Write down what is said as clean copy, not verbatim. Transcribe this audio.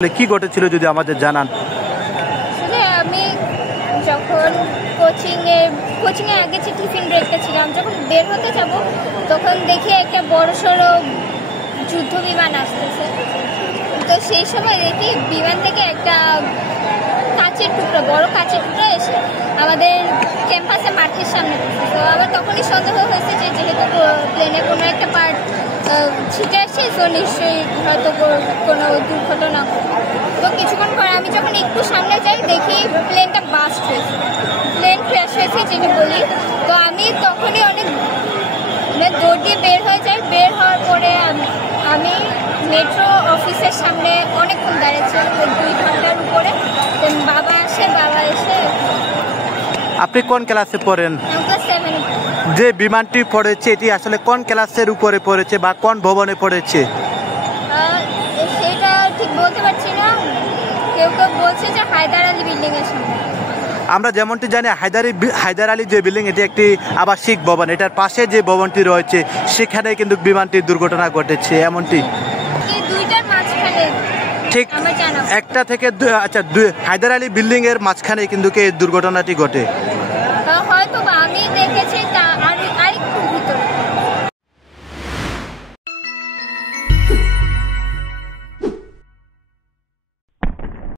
কি ঘটেছিল যদি আমাদের জানান। আমি যখন কোচিংয়ে আগে যে টিফিন ব্রেকটা ছিল, আমি যখন বের হতে যাব তখন দেখি একটা বড় সড়ো যুদ্ধ বিমান আসতেছে। তো সেই সময় দেখি বিমান থেকে একটা বড় কাঁচের টুকরা এসে আমাদের ক্যাম্পাসে মাঠের সামনে পড়ছে। তো আমার তখনই সন্দেহ হয়েছে যে যেহেতু প্লেনে কোনো একটা পার্ট ছিটে আসছে, তো নিশ্চয়ই হয়তো কোনো দুর্ঘটনা হবে। তো কিছুক্ষণ পরে আমি যখন একটু সামনে যাই দেখি প্লেনটা বাস্ট হয়েছে, প্লেন ক্র্যাশ হয়েছে যেটা বলি। তো আমি তখনই অনেক দৌড় দিয়ে বের হয়ে যাই। বের হওয়ার পরে আমি মেট্রো অফিসের সামনে অনেকক্ষণ দাঁড়িয়েছি, 2 ঘন্টার উপরে। বাবা এসে। আপনি কোন ক্লাসে পড়েন? ক্লাস 7। যে বিমানটি পড়েছে এটি আসলে কোন ক্লাসের উপরে পড়েছে বা কোন ভবনে পড়েছে? সেটা ঠিক বলতে পারছি না। কেউ বলছে যে হায়দার আলী বিল্ডিং এর সামনে। আমরা যেমনটি জানি হায়দার আলী যে বিল্ডিং, এটি একটি আবাসিক ভবন। এটার পাশে যে ভবনটি রয়েছে সেখানে কিন্তু বিমানটির দুর্ঘটনা ঘটেছে এমনটি। দুইটার মাঝখানে ঠিক একটা থেকে হায়দার আলী বিল্ডিং এর মাঝখানে কিন্তু এই দুর্ঘটনাটি ঘটে। হয়তো আমি দেখেছি